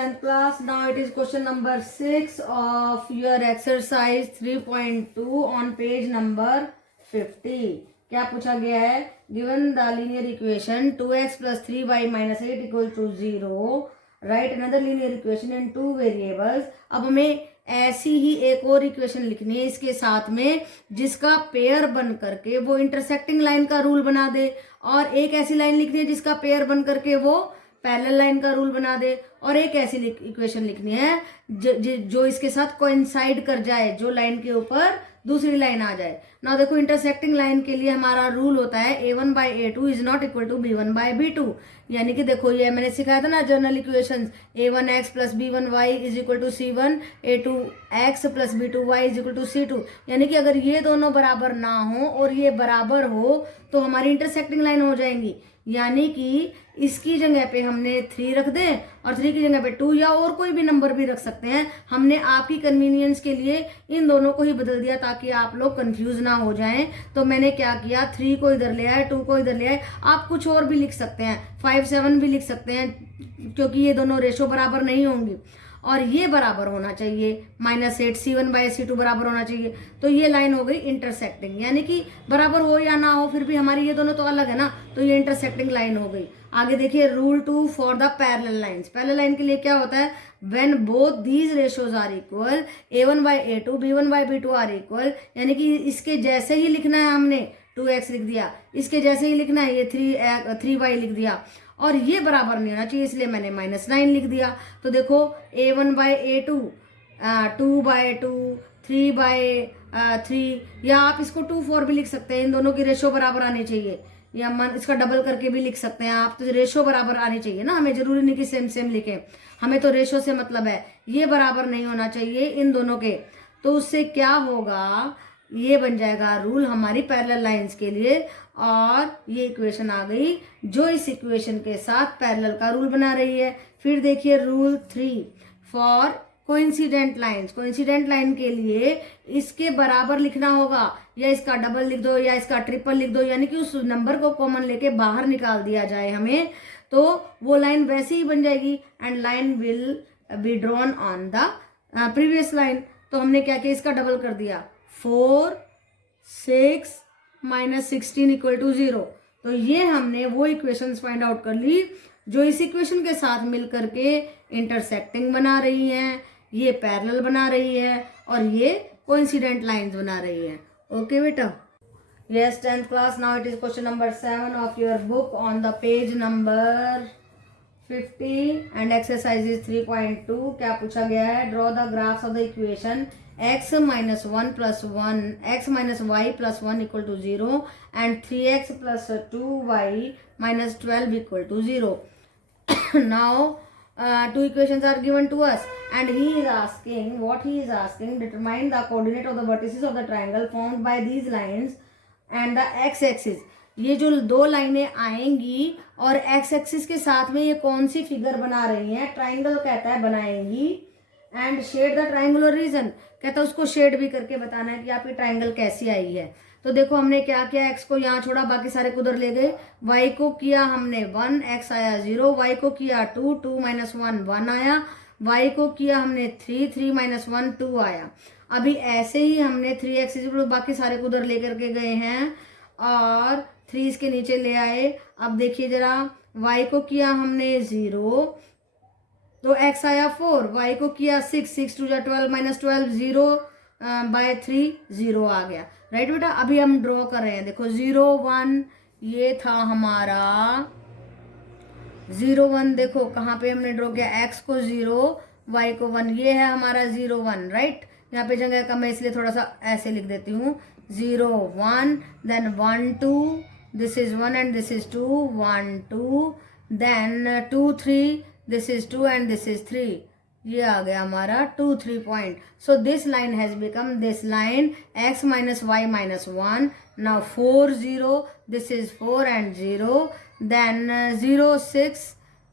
10th class. Now it is question number 6 of your exercise 3.2 on page number 50. क्या पूछा गया है? Given the linear equation 2x plus 3y minus 8 equals to 0, write another linear equation in two variables. अब हमें ऐसी ही एक और equation लिखनी है इसके साथ में जिसका पेयर बन करके वो इंटरसेक्टिंग लाइन का रूल बना दे, और एक ऐसी लाइन लिखनी है जिसका पेयर बन करके वो पैरेलल लाइन का रूल बना दे, और एक ऐसी इक्वेशन लिखनी है जो इसके साथ कोइंसाइड कर जाए, जो लाइन के ऊपर दूसरी लाइन आ जाए ना। देखो इंटरसेक्टिंग लाइन के लिए हमारा रूल होता है a1 by a2 is not equal to b1 by b2। यानी कि देखो ये मैंने सिखाया था ना general equations, a1x plus b1y is equal to c1, a2x plus b2y is equal to c2। यानी कि अगर ये दोनों बराबर ना हो और ये बराबर हो तो हमारी इंटरसेक्टिंग लाइन हो जाएंगी। यानी कि इसकी जगह पे हमने 3 रख दें और 3 की जगह पे 2 या और कोई भी नंबर भी रख सकते हैं। हमने आपकी कन्वीनियंस के लिए इन दोनों को ही बदल दिया ताकि आप लोग कंफ्यूज ना हो जाएं। तो मैंने क्या किया, 3 को इधर ले आए, 2 को इधर ले आए। आप कुछ और भी लिख सकते हैं, 5 7 भी लिख सकते हैं, क्योंकि ये दोनों रेशो बराबर नहीं होंगी और ये बराबर होना चाहिए। -8 c1 by c2 बराबर होना चाहिए। तो ये लाइन हो गई इंटरसेक्टिंग, यानी कि बराबर हो या ना हो फिर भी हमारी ये दोनों तो अलग है ना, तो ये इंटरसेक्टिंग लाइन हो गई। आगे देखिए rule 2 for the parallel lines. Parallel line के लिए क्या होता है, when both these ratios are equal, a1 by a2 b1 by b2 are equal. यानी कि इसके जैसे ही लिखना है, हमने 2x लिख दिया, इसके जैसे ही लिखना है, ये 3y लिख दिया, और ये बराबर नहीं होना चाहिए इसलिए मैंने -9 लिख दिया। तो देखो a1 by a2 2 by 2 3 by 3, या आप इसको 2 4 भी लिख सकते हैं। इन दोनों की रेशो बराबर आनी चाहिए, या इसका डबल करके भी लिख सकते हैं आप। तो रेशो बराबर आनी चाहिए ना, हमें जरूरी नहीं कि सेम सेम लिखें, हमें तो रेशो से मतलब है। ये बराबर नहीं होना चाहिए इन दोनों के, तो उससे क्या होगा, ये बन जाएगा रूल हमारी पैरेलल लाइंस के लिए। और ये इक्वेशन आ गई जो इस इक्वेशन के साथ पैरेलल का रूल बना रही है। फिर देखिए rule 3 for coincident lines. Coincident line के लिए इसके बराबर लिखना होगा, या इसका डबल लिख दो या इसका ट्रिपल लिख दो, यानी कि उस नंबर को कॉमन लेके बाहर निकाल दिया जाए हमें, तो वो लाइन वैसे ही बन जाएगी and line will be drawn on the previous line. तो हमने क्या किया, इसका डबल कर दिया, 4 6 -16 इक्वल टू 0। तो ये हमने वो इक्वेशंस फाइंड आउट कर ली जो इस इक्वेशन के साथ मिल करके इंटरसेक्टिंग बना रही हैं, ये पैरेलल बना रही है और ये कोइंसिडेंट लाइंस बना रही है। ओके बेटा, yes 10th class. Now it is question number 7 of your book on the page number 50 and exercise is 3.2। क्या पूछा गया है, draw the graphs of the equation x minus 1 plus 1 x minus y plus 1 equal to 0 and 3x plus 2y minus 12 equal to 0. Now two equations are given to us and he is asking, what he is asking, determine the coordinate of the vertices of the triangle formed by these lines and the x axis. ये जो दो लाइनें आएंगी और x axis के साथ में ये कौन सी फिगर बना रही हैं, ट्राइंगल कहता है बनाएंगी, and shade the triangular region, कहता है उसको शेड भी करके बताना है कि आपकी ट्राइंगल कैसी आई है। तो देखो हमने क्या किया, x को यहाँ छोड़ा, बाकी सारे कुदर ले गए। y को किया हमने 1, x आया 0, y को किया 2, 2 - 1 1 आया, y को किया हमने 3, 3 - 1 2 आया। अभी ऐसे ही हमने 3x बाकी सारे कुदर लेकर के गए हैं और 3 इसके नीचे ले आए। अब देखिए जरा, y को किया हमने 0 तो x आया 4, y को किया 6, 6 2 12 -12 0 by 3 0 आ गया। राइट बेटा, अभी हम ड्रॉ कर रहे हैं। देखो 0 1 ये था हमारा 0 1, देखो कहाँ पे हमने ड्रॉ किया, x को 0 y को 1, ये है हमारा 0 1। राइट, यहाँ पे जगह कम है इसलिए थोड़ा सा ऐसे लिख देती हूँ, 0 1 then 1 2, this is 1 and this is 2, 1 2 then 2 3, this is 2 and this is 3, ये आ गया हमारा 2 3 point. So this line has become this line x minus y minus 1। Now 4 0, this is 4 and 0, then 0 6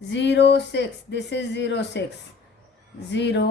0 6, this is 0 6 0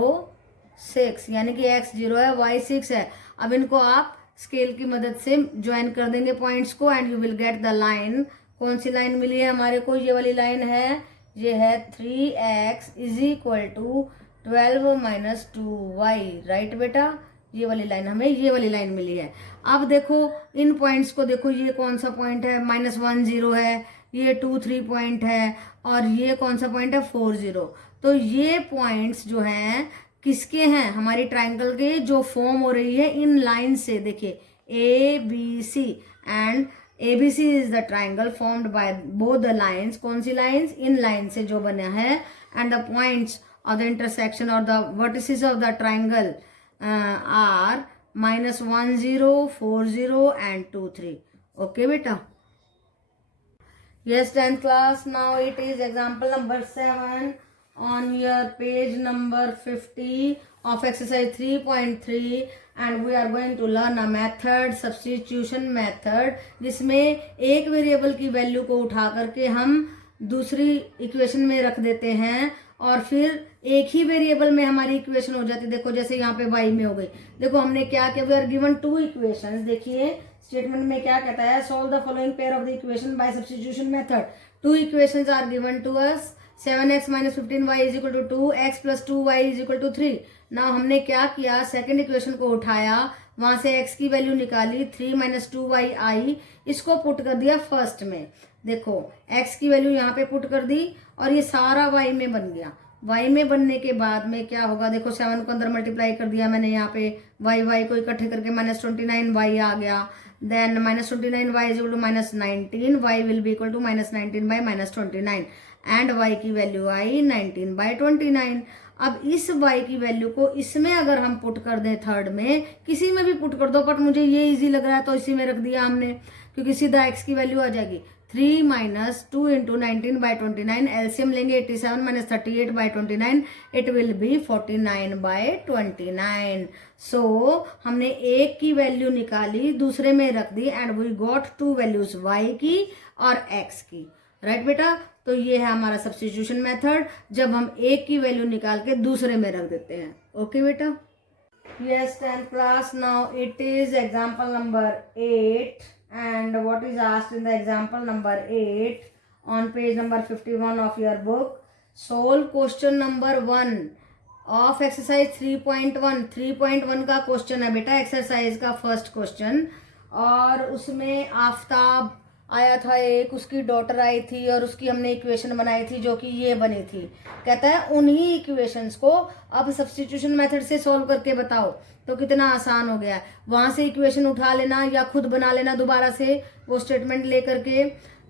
6, यानी कि x 0 है y 6 है। अब इनको आप स्केल की मदद से ज्वाइन कर देंगे पॉइंट्स को and you will get the line. कौन सी लाइन मिली है हमारे को, ये वाली लाइन है, ये है 3x is equal to 12 minus 2y, right बेटा। ये वाली लाइन, हमें ये वाली लाइन मिली है। अब देखो इन पॉइंट्स को देखो, ये कौन सा पॉइंट है, -1 0 है, ये 2 3 पॉइंट है, और ये कौन सा पॉइंट है 4 0। तो ये पॉइंट्स जो हैं किसके हैं, हमारी ट्राइंगल के, जो फॉर्म हो रही है इन लाइन से। देखिए ABC and ABC is the triangle formed by both the lines. कौन सी लाइन्स, इन लाइन से जो बना है। And the points of the intersection और the vertices of the triangle are -1 0 4 0 and 2 3। Okay बेटा। Yes, 10th class. Now it is example number 7 on your page number 50 of exercise 3.3, and we are going to learn a method, substitution method, जिसमें एक variable की value को उठा करके हम दूसरी equation में रख देते हैं और फिर एक ही वेरिएबल में हमारी इक्वेशन हो जाती है। देखो जैसे यहाँ पे y में हो गई। देखो हमने क्या किया, वी आर गिवन 2 इक्वेशंस। देखिए स्टेटमेंट में क्या कहता है, solve the following pair of the equation by substitution method. 2 equations are given to us, 7x - 15y is equal to 2, x + 2y is equal to 3। Now हमने क्या किया, second equation को उठाया, वहां से x की वैल्यू निकाली, 3 - 2y आई, इसको पुट कर दिया फर्स्ट में। देखो x की वैल्यू यहाँ पे पुट कर दी और ये सारा y में बन गया। y में बनने के बाद में क्या होगा, देखो 7 को अंदर मल्टीप्लाई कर दिया मैंने, यहाँ पे y को इकट्ठे करके -29y आ गया। Then -29y is equal to -19, y will be equal to -19 by -29 and y की वैल्यू आई 19/29। अब इस y की वैल्यू को इसमें अगर हम पुट कर दें, थर्ड में किसी में भी पुट कर दो, बट मुझे ये इजी लग रहा है तो इसी में रख दिया हमने, क्योंकि सीधा x की वैल्यू आ जाएगी 3 - 2 × 19/29। एलसीएम लेंगे 87 - 38/29, इट विल बी 49/29। सो हमने एक की वैल्यू निकाली, दूसरे में रख दी, and we got 2 values y की और x की, राइट बेटा। तो ये है हमारा सब्स्टिट्यूशन मेथड, जब हम एक की वैल्यू निकाल के दूसरे में रख देते हैं। ओके बेटा। Yes 10th class, now it is example number 8, and what is asked in the example number 8 on page number 51 of your book, solve question number 1 of exercise 3.1। 3.1 का क्वेश्चन है बेटा, एक्सरसाइज का फर्स्ट क्वेश्चन, और उसमें आफताब आया था एक, उसकी डॉटर आई थी और उसकी हमने इक्वेशन बनाई थी जो कि ये बनी थी। कहता है उन्हीं इक्वेशंस को अब सब्स्टिट्यूशन मेथड से सॉल्व करके बताओ। तो कितना आसान हो गया है, वहां से इक्वेशन उठा लेना या खुद बना लेना दोबारा से वो स्टेटमेंट लेकर के।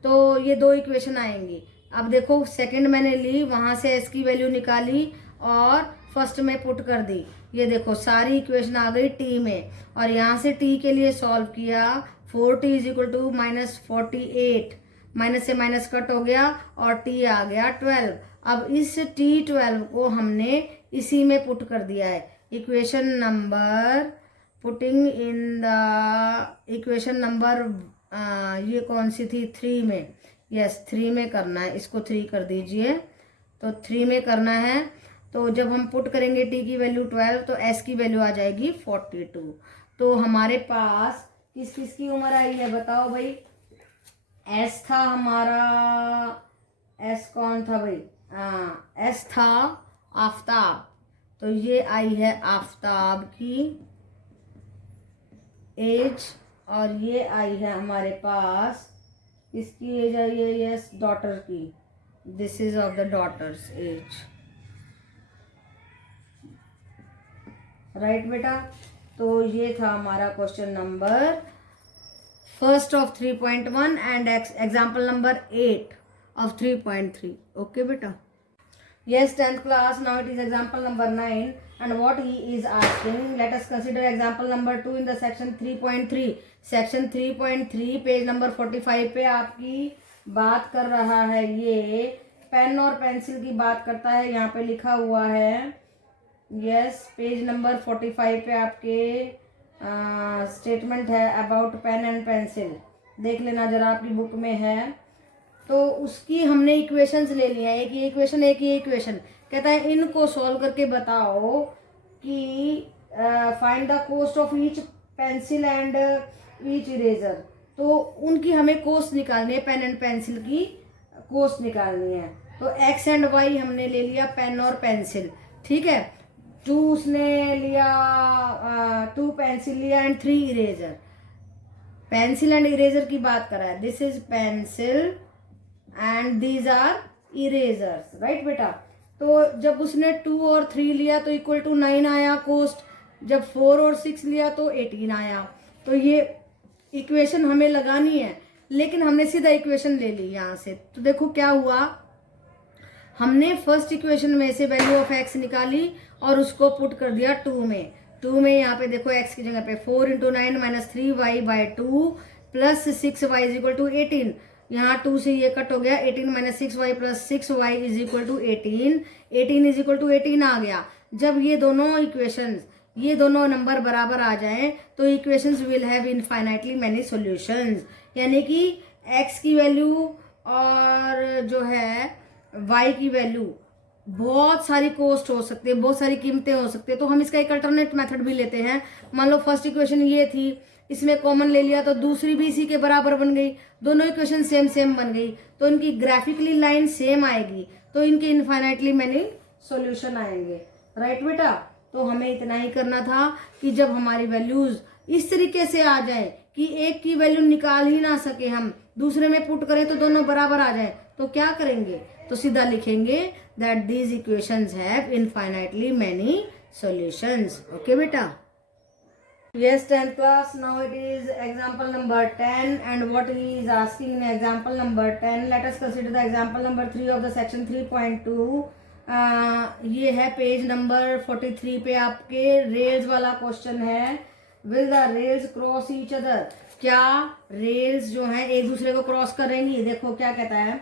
तो ये 2 इक्वेशन आएंगी। अब देखो सेकंड मैंने ली, वहां से s की वैल्यू निकाली और फर्स्ट में पुट कर दी। ये देखो सारी इक्वेशन आ गई t में, और यहाँ से t के लिए सॉल्व किया। 4t is equal to -48, minus से माइनस कट हो गया और t आ गया 12। अब इस t12 को हमने इसी में पुट कर दिया है। Equation number, putting in the equation number, ये कौन सी थी, 3 में। यस 3 में करना है, इसको 3 कर दीजिए। तो 3 में करना है, तो जब हम पुट करेंगे t की वैल्यू 12 तो s की वैल्यू आ जाएगी 42। तो हमारे पास किस किस की उम्र आई है बताओ भाई। s था हमारा, s कौन था भाई, s था आफताब, तो ये आई है आफताब की एज, और ये आई है हमारे पास, इसकी एज आई है यस डॉटर की, this is of the daughters as, right बेटा। तो ये था हमारा question number first of 3.1 and example number 8 of 3.3। Okay बेटा। Yes 10th class, now it is example number 9, and what he is asking, let us consider example number 2 in the section 3.3। section 3.3 page number 45 पे आपकी बात कर रहा है। ये pen और pencil की बात करता है, यहाँ पे लिखा हुआ है। यस पेज नंबर 45 पे आपके स्टेटमेंट है अबाउट पेन एंड पेंसिल, देख लेना जरा आपकी बुक में है। तो उसकी हमने इक्वेशंस ले लिया है, एक ये इक्वेशन एक ये इक्वेशन। कहता है इनको सॉल्व करके बताओ कि find the cost of each pencil and each eraser. तो उनकी हमें कॉस्ट निकालनी है, पेन एंड पेंसिल की कॉस्ट निकालनी है। तो x एंड y हमने ले लिया पेन और पेंसिल, ठीक है। 2 उसने लिया, 2 पेंसिल लिया and 3 eraser. Pencil and eraser की बात कर रहा है, this is pencil and these are erasers, right बेटा। तो जब उसने 2 और 3 लिया तो इक्वल टू 9 आया कॉस्ट, जब 4 और 6 लिया तो 18 आया। तो ये इक्वेशन हमें लगानी है, लेकिन हमने सीधा इक्वेशन ले ली यहाँ से। तो देखो क्या हुआ, हमने फर्स्ट इक्वेशन में से वैल्यू ऑफ x निकाली और उसको पुट कर दिया 2 में। 2 में यहाँ पे देखो x की जगह पे 4 into 9 minus 3y/2 plus 6y is equal to 18। यहाँ 2 से ये कट हो गया, 18 minus 6y plus 6y is equal to 18। 18 is equal to 18 आ गया। जब ये दोनों इक्वेशंस, ये दोनों नंबर बराबर आ जाएं तो equations will have infinitely many solutions. यानी कि x की वैल्यू और जो है y की वैल्यू बहुत सारी कॉस्ट हो सकती है, बहुत सारी कीमतें हो सकती है। तो हम इसका एक अल्टरनेट मेथड भी लेते हैं। मान लो फर्स्ट इक्वेशन ये थी, इसमें कॉमन ले लिया तो दूसरी भी इसी के बराबर बन गई, दोनों इक्वेशन सेम सेम बन गई, तो इनकी ग्राफिकली लाइन सेम आएगी, तो इनके इनफाइनाइटली मैनी सॉल्यूशन आएंगे, राइट बेटा। तो हमें इतना ही करना था कि जब हमारी वैल्यूज इस तरीके से आ जाए कि एक की वैल्यू निकाल ही ना सके, हम दूसरे में पुट करें तो दोनों बराबर आ जाए, तो क्या करेंगे, तो सीधा लिखेंगे that these equations have infinitely many solutions. Okay बेटा। Yes, 10th class. Now it is example number 10, and what he is asking in example number 10. Let us consider the example number 3 of the section 3.2. ये है page number 43 पे आपके rails वाला question है। Will the rails cross each other, क्या rails जो है एक दूसरे को क्रॉस करेंगी। देखो क्या कहता है,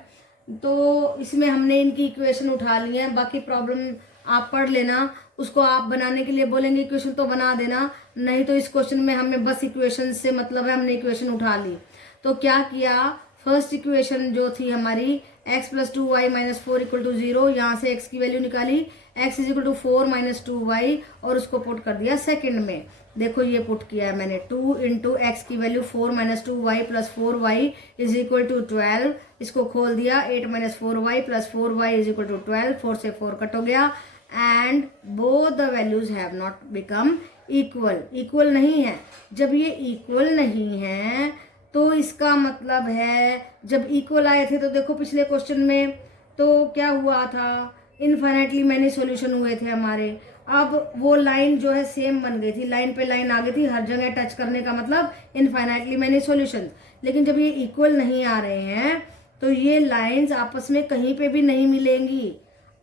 तो इसमें हमने इनकी इक्वेशन उठा ली है, बाकी प्रॉब्लम आप पढ़ लेना, उसको आप बनाने के लिए बोलेंगे इक्वेशन तो बना देना, नहीं तो इस क्वेश्चन में हमें बस इक्वेशन से मतलब है, हमने इक्वेशन उठा ली। तो क्या किया, फर्स्ट इक्वेशन जो थी हमारी x plus 2y minus 4 equal to 0, यहाँ से x की वैल्यू निकाली, x is equal to 4 minus 2y और उसको पुट कर दिया सेकंड में। देखो ये पुट किया है मैंने, 2 इंटू एक्स की value 4 minus 2y plus 4y is equal to 12, इसको खोल दिया, 8 minus 4y plus 4y is equal to 12, 4 से 4 कट हो गया, and both the values have not become equal. Equal नहीं है, जब ये इक्वल नहीं है तो इसका मतलब है, जब इक्वल आए थे तो देखो पिछले क्वेश्चन में तो क्या हुआ था, इनफाइनाइटली मैनी सॉल्यूशन हुए थे हमारे। अब वो लाइन जो है सेम बन गई थी, लाइन पे लाइन आ गई थी, हर जगह टच करने का मतलब इनफाइनाइटली मैनी सॉल्यूशन। लेकिन जब ये इक्वल नहीं आ रहे हैं तो ये लाइंस आपस में कहीं पे भी नहीं मिलेंगी,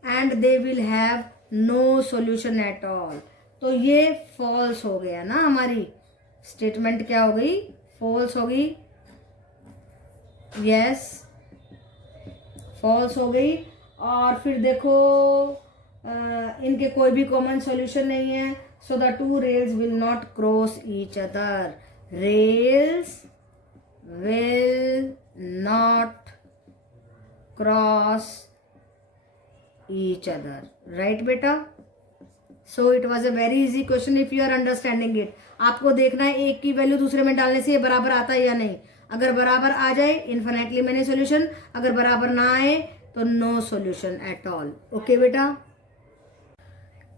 and they will have no solution at all. तो ये फॉल्स हो गया ना, हमारी स्टेटमेंट क्या हो गई, फॉल्स हो गई। यस, फॉल्स हो गई। और फिर देखो इनके कोई भी कॉमन सॉल्यूशन नहीं है, so the two rails will not cross each other. Rails will not cross each other, right बेटा। so it was a very easy question if you are understanding it। आपको देखना है एक की वैल्यू दूसरे में डालने से ये बराबर आता है या नहीं। अगर बराबर आ जाए इनफिनिटली मैनी सॉल्यूशन, अगर बराबर ना आए तो no solution at all. Okay बेटा।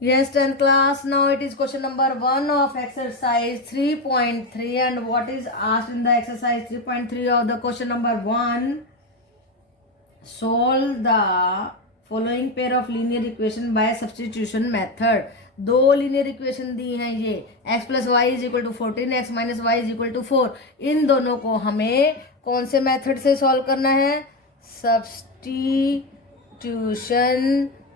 Yes, 10th class. Now it is question number 1 of exercise 3.3, and what is asked in the exercise 3.3 of the question number 1, solve the following pair of linear equation by substitution method. दो linear equation दी हैं ये, x plus Y is equal to 14, x minus Y is equal to 4। इन दोनों को हमें कौन से मेथड से सॉल्व करना है, सब्सटीट्यूशन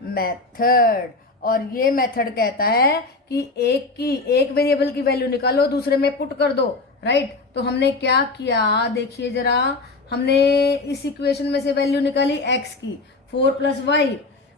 मेथड। और ये मेथड कहता है कि एक वेरिएबल की वैल्यू निकालो, दूसरे में पुट कर दो, राइट। तो हमने क्या किया, देखिए जरा, हमने इस इक्वेशन में से वैल्यू निकाली x की 4 प्लस वाई,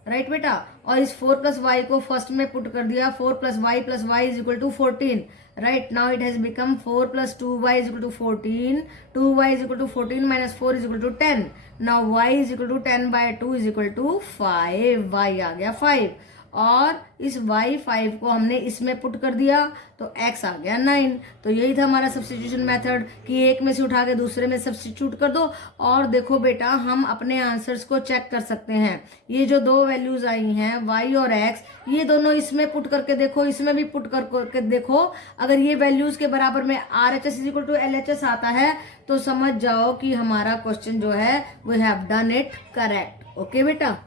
राइट बेटा, और इस 4 प्लस वाई को फर्स्ट में पुट कर दिया, 4 plus Y is equal to 14, right. Now it has become 4 plus 2y is equal to 14, 2y is equal to 14 minus 4 is equal to 10। Now y is equal to 10 by 2 is equal to 5, y आ गया 5। और इस y5 को हमने इसमें put कर दिया तो x आ गया 9। तो यही था हमारा सब्स्टिट्यूशन मेथड कि एक में से उठा के दूसरे में सब्स्टिट्यूट कर दो। और देखो बेटा, हम अपने आंसर्स को चेक कर सकते हैं। ये जो दो वैल्यूज आई हैं y और x, ये दोनों इसमें पुट करके देखो, इसमें भी पुट करके देखो। अगर ये वैल्यूज के बराबर में RHS इक्वल टू LHS आता है तो समझ जाओ कि हमारा क्वेश्चन जो है we have done it correct. Okay बेटा।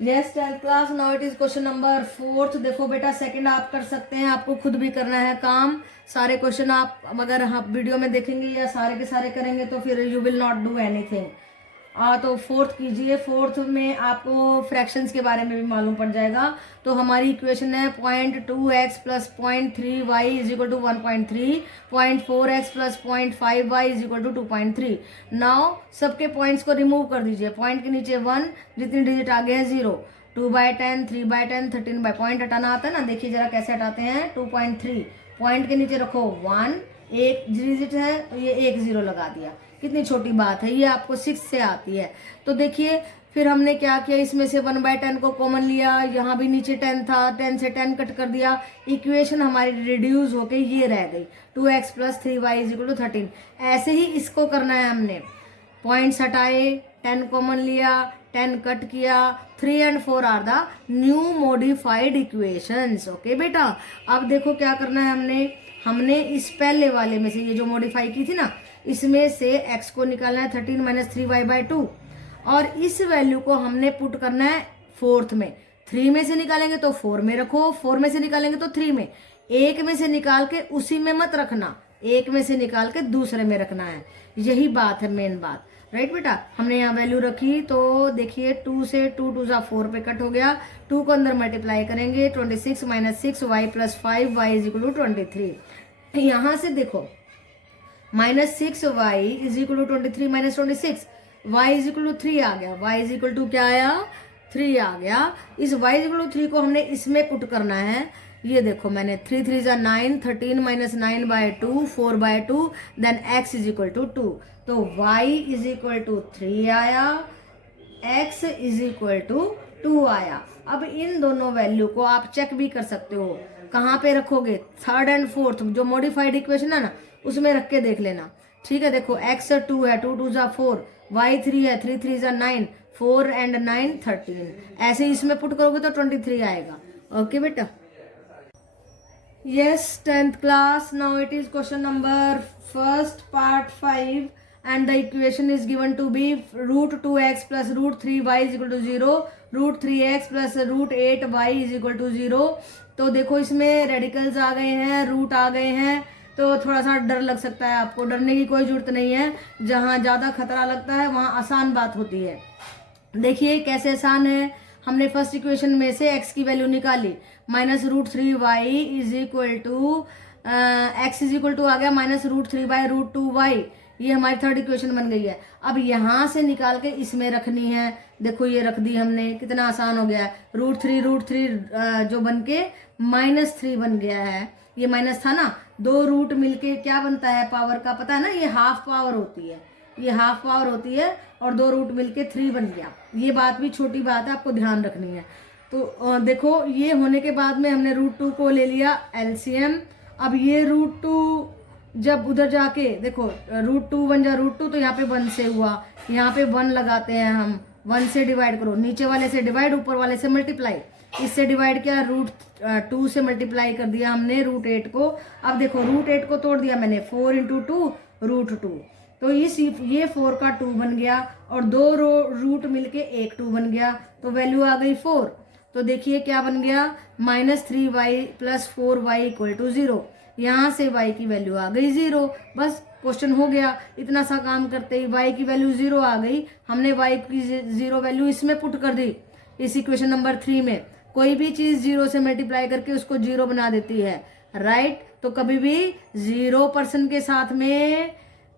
Yes 10th class, now it is question number 4। देखो बेटा, सेकंड आप कर सकते हैं, आपको खुद भी करना है काम। सारे क्वेश्चन आप अगर आप वीडियो में देखेंगे या सारे के सारे करेंगे तो फिर you will not do anything. तो फोर्थ कीजिए। फोर्थ में आपको फ्रैक्शंस के बारे में भी मालूम पड़ जाएगा। तो हमारी इक्वेशन है 0.2x plus 0.3y is equal to 1.3, 0.4x plus 0.5y is equal to 2.3। Now सबके पॉइंट्स को रिमूव कर दीजिए। पॉइंट के नीचे 1, जितनी डिजिट आगे है 0, 2/10, 3/10, 13 पॉइंट हटाना आता है ना, देखिए जरा कैसे हटाते हैं। 2.3 पॉइंट के नीचे रखो 1, एक डिजिट है तो ये 1 0 लगा दिया। कितनी छोटी बात है, ये आपको 6 से आती है। तो देखिए फिर हमने क्या किया, इसमें से 1/10 को कॉमन लिया, यहाँ भी नीचे 10 था, 10 से 10 कट कर दिया। इक्वेशन हमारी रिड्यूस होके ये रह गई 2x plus 3y is equal to 13। ऐसे ही इसको करना है हमने। पॉइंट्स हटाए, 10 कॉमन लिया, 10 कट किया। 3 and 4 are the new modified equations. Okay बेटा, अब देखो क्या करना है हमने इस पहले वाले में से ये जो मॉडिफाई की थी ना, इसमें से x को निकालना है 13 माइनस 3y/2 और इस वैल्यू को हमने पुट करना है फोर्थ में। 3 में से निकालेंगे तो 4 में रखो, 4 में से निकालेंगे तो 3 में। एक में से निकाल के उसी में मत रखना, एक में से निकाल के दूसरे में रखना है। यही बात है, मेन बात। राइट बेटा, हमने यहाँ वैल्यू रखी तो देखिए 2 से 2 2 जा 4 पे कट हो गया। 2 को अंदर मल्टीप्लाई करेंगे, 26 minus 6y plus 5y is equal to 23। यहाँ से देखो -6y is equal to 23 minus 26, y is equal to 3 आ गया। y इज इक्वल टू क्या आया, 3 आ गया। इस y इज इक्वल टू 3 को हमने इसमें पुट करना है। ये देखो मैंने 3 3 जा 9, 13 minus 9/2, 4/2, then x is equal to 2। तो y इज इक्वल टू 3 आया, x इज इक्वल टू 2 आया। अब इन दोनों वैल्यू को आप चेक भी कर सकते हो। कहाँ पे रखोगे, थर्ड एंड फोर्थ जो मॉडिफाइड इक्वेशन है ना, उसमें रख के देख लेना। ठीक है, देखो x 2 है, 2 2 जा 4, y 3 है, 3 3 जा 9, 4 and 9 13। ऐसे इसमें पुट करोगे तो 23 आएगा। ओके बेटा। Yes, 10th class. Now it is question number first part 5 and the equation is given to be root 2x plus root 3y is equal to 0, root 3x plus root 8y is equal to 0। तो देखो इसमें radicals आ गए हैं, root आ गए हैं, तो थोड़ा सा डर लग सकता है। आपको डरने की कोई जरूरत नहीं है। जहाँ ज़्यादा खतरा लगता है वहाँ आसान बात होती है। देखिए कैसे आसान है। हमने फर्स्ट इक्वेशन में से x की वैल्यू निकाली, minus root 3y is equal to x is equal to आ गया माइनस रूट 3/√2y। ये हमारी थर्ड इक्वेशन बन गई है। अब यहाँ से निकाल के इसमें रखनी है। देखो ये रख दी हमने, कितना आसान हो गया है। √3 जो बन के -3 बन गया है। ये माइनस था ना, 2 रूट मिलके क्या बनता है पावर का, पता है ना, ये हाफ पावर होती है, ये हाफ पावर होती है और 2 रूट मिलके 3 बन गया। ये बात भी छोटी बात है, आपको ध्यान रखनी है। तो देखो ये होने के बाद में हमने √2 को ले लिया एलसीएम। अब ये √2 जब उधर जाके देखो √2 बन जा √2, तो यहाँ पे 1 से हुआ, यहाँ पे 1 लगाते हैं हम। 1 से डिवाइड करो, नीचे वाले से डिवाइड, ऊपर वाले से मल्टीप्लाई। इससे डिवाइड किया, √2 से मल्टीप्लाई कर दिया हमने √8 को। अब देखो √8 को तोड़ दिया मैंने, 4 × 2 √2। तो ये 4 का 2 बन गया और 2 रूट मिलके एक 2 बन गया, तो वैल्यू आ गई 4। तो देखिए क्या बन गया, -3y plus 4y equal to 0। यहाँ से y की वैल्यू आ गई 0। बस क्वेश्चन हो गया। इतना सा काम करते ही y की वैल्यू 0 आ गई। हमने y की 0 वैल्यू इसमें पुट कर दी, इस इक्वेशन नंबर 3 में। कोई भी चीज 0 से मल्टीप्लाई करके उसको 0 बना देती है, राइट। तो कभी भी 0% के साथ में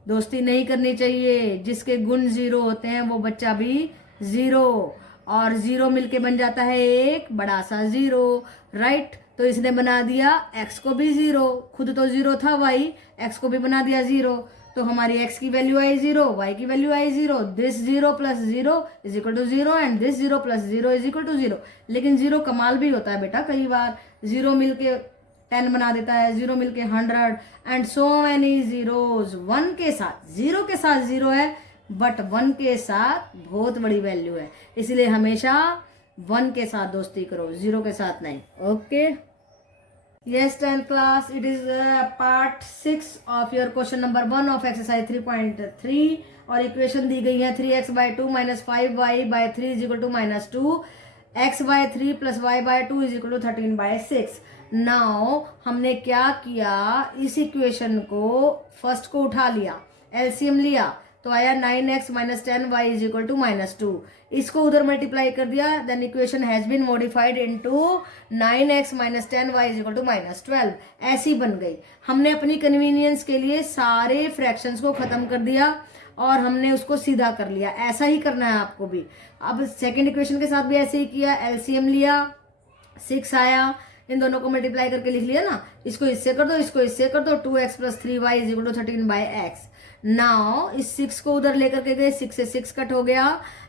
दोस्ती नहीं करनी चाहिए। जिसके गुण 0 होते हैं वो बच्चा भी 0, और 0 मिलके बन जाता है एक बड़ा सा 0, राइट। तो इसने बना दिया x को भी 0, खुद तो 0 था y, x को भी बना दिया 0। तो हमारी x की वैल्यू आई 0, y की वैल्यू आई 0, this 0 plus 0 is equal to 0 and this 0 plus 0 is equal to 0। लेकिन 0 कमाल भी होता है बेटा, कई बार 0 मिलके 10 बना देता है, 0 मिलके 100 एंड सो मैनी जीरोस। 1 के साथ 0 के साथ 0 है, बट 1 के साथ बहुत बड़ी वैल्यू है, इसलिए हमेशा 1 के साथ दोस्ती करो, 0 के साथ नहीं। Okay, yes 10th class, it is part 6 of your question number 1 of exercise 3.3 और इक्वेशन दी गई है 3x by 2 minus 5y by 3 is equal to minus 2, x by 3 plus y by 2 is equal to 13 by 6। Now हमने क्या किया, इस equation को first को उठा लिया, एलसीएम लिया, तो आया 9x minus 10y is equal to minus 2। इसको उधर मल्टीप्लाई कर दिया, then equation has been modified into 9x minus 10y is equal to minus 12। ऐसी बन गई। हमने अपनी कन्वीनियंस के लिए सारे फ्रैक्शंस को खत्म कर दिया और हमने उसको सीधा कर लिया। ऐसा ही करना है आपको भी। अब सेकेंड इक्वेशन के साथ भी ऐसे ही किया, एलसीएम लिया, 6 आया, इन दोनों को मल्टीप्लाई करके लिख लिया ना, इसको इससे कर दो, इसको इससे कर दो, 2x plus 3y is equal to 13 by x. Now इस 6 को उधर लेकर के गए, 6 से 6 कट हो गया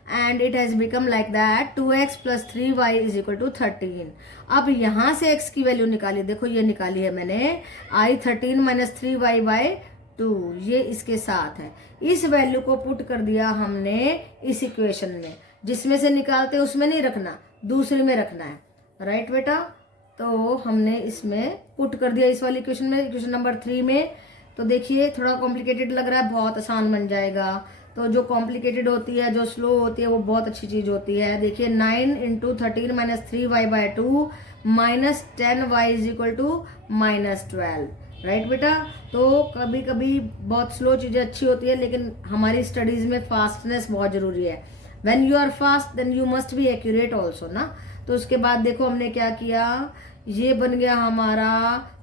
and it has become like that 2x plus 3y is equal to 13। अब यहां से x की वैल्यू निकाली, देखो ये निकाली है मैंने, आई 13 माइनस 3y बाई 2, ये इसके साथ है। इस वैल्यू को पुट कर दिया हमने इस इक्वेशन में, जिसमें से निकालते उसमें नहीं रखना, दूसरे में रखना है, राइट बेटा। तो हमने इसमें पुट कर दिया इस वाली इक्वेशन में, इक्वेशन नंबर 3 में। तो देखिए थोड़ा कॉम्प्लिकेटेड लग रहा है, बहुत आसान बन जाएगा। तो जो कॉम्प्लिकेटेड होती है, जो स्लो होती है, वो बहुत अच्छी चीज होती है। देखिए 9 into 13 minus 3y by 2 minus 10y is equal to minus 12, right बेटा। तो कभी कभी बहुत स्लो चीजें अच्छी होती है, लेकिन हमारी स्टडीज में फास्टनेस बहुत जरूरी है। When you are fast then you must be accurate also ना। तो उसके बाद देखो हमने क्या किया, ये बन गया हमारा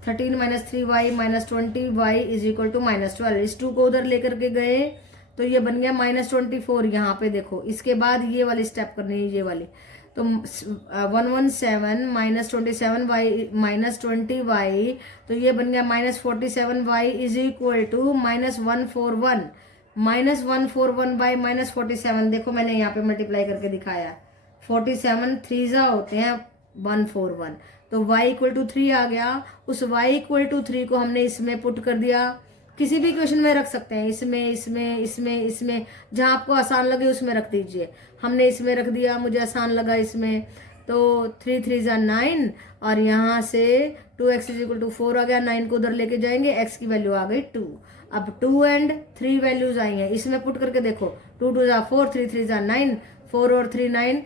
13 minus 3y minus 20y is equal to minus 12। इस 2 को उधर लेकर के गए तो ये बन गया माइनस 24। यहाँ पे देखो, इसके बाद ये वाली स्टेप करनी है, ये वाली। तो 117 माइनस 27y माइनस 20y, तो ये बन गया minus 47y is equal to minus 141। Minus 141 by minus 47, देखो मैंने यहाँ पे मल्टीप्लाई करके दिखाया, 47 3 होते हैं 141, तो y इक्वल टू 3 आ गया। उस y इक्वल टू 3 को हमने इसमें पुट कर दिया, किसी भी इक्वेशन में रख सकते हैं, इसमें इसमें इसमें इसमें, जहां आपको आसान लगे उसमें रख दीजिए। हमने इसमें रख दिया, मुझे आसान लगा इसमें, तो 3 3 9 और यहाँ से 2x इज इक्वल टू 4 आ गया। 9 को उधर लेके जाएंगे, x की वैल्यू आ गई 2। अब 2 एंड 3 वैल्यूज आई हैं, इसमें पुट करके देखो, 2 2 4, 3 3 9, 4 और 3 9,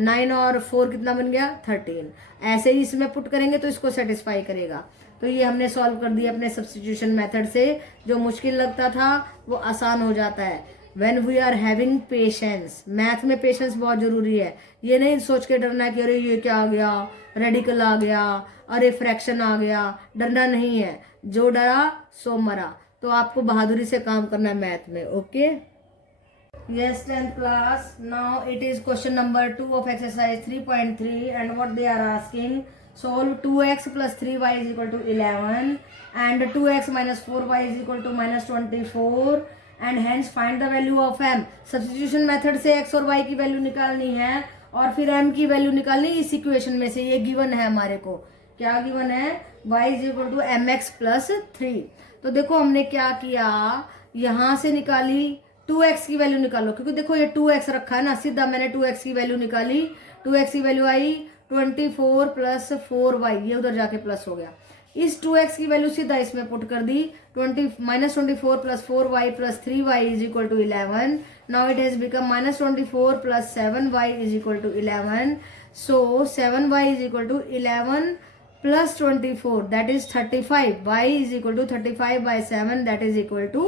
9 और 4 कितना बन गया 13। ऐसे ही इसमें पुट करेंगे तो इसको सेटिस्फाई करेगा। तो ये हमने सॉल्व कर दिया अपने सब्स्टिट्यूशन मेथड से। जो मुश्किल लगता था वो आसान हो जाता है when we are having patience. Math में पेशेंस बहुत जरूरी है। ये नहीं सोच के डरना कि अरे ये क्या आ गया, रेडिकल आ गया, अरे फ्रैक्शन आ गया, डरना नहीं है। जो डरा सो मरा। तो आपको बहादुरी से काम करना है मैथ में। Okay, yes 10th class, now it is question number 2 of exercise 3.3 and what they are asking, solve 2x plus 3y is equal to 11 and 2x minus 4y is equal to minus 24 and hence find the value of m। substitution method से x और y की value निकालनी है और फिर m की value निकालनी इस इक्वेशन में से। ये गिवन है हमारे को, क्या गिवन है, y is equal to mx plus 3। तो देखो हमने क्या किया, यहां से निकाली 2x की वैल्यू निकालो, क्योंकि देखो ये 2x रखा है ना, सीधा मैंने 2x की वैल्यू निकाली। 2x की वैल्यू आई 24 प्लस 4y, ये उधर जाके प्लस हो गया। इस 2x की वैल्यू सीधा इसमें पुट कर दी, minus 24 plus 4y plus 3y is equal to 11। Now it has become minus 24 plus 7y is equal to 11। So 7y is equal to 11 plus 24 that is 35। y is equal to 35 by 7 that is equal to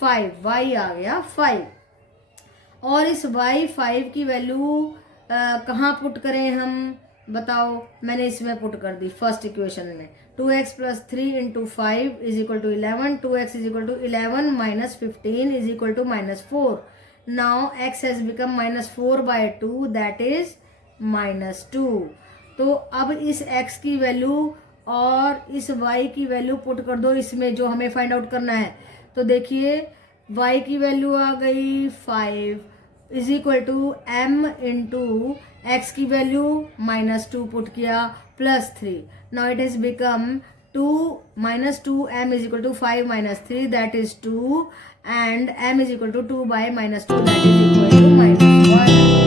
5। y आ गया 5। और इस y 5 की value कहाँ put करें हम, बताओ। मैंने इसमें पुट कर दी फर्स्ट इक्वेशन में। 2x plus 3 into 5 is equal to 11। 2x is equal to 11 minus 15 is equal to minus 4। Now x has become minus 4 by 2 that is minus 2। तो अब इस x की वैल्यू और इस y की value put कर दो इसमें, जो हमें फाइंड आउट करना है। तो देखिए y की वैल्यू आ गई 5 is equal to m into x की वैल्यू -2 पुट किया +3. Now it is become 2 -2m is equal to 5 -3 that is 2 and m is equal to 2 by -2 that is equal to -1.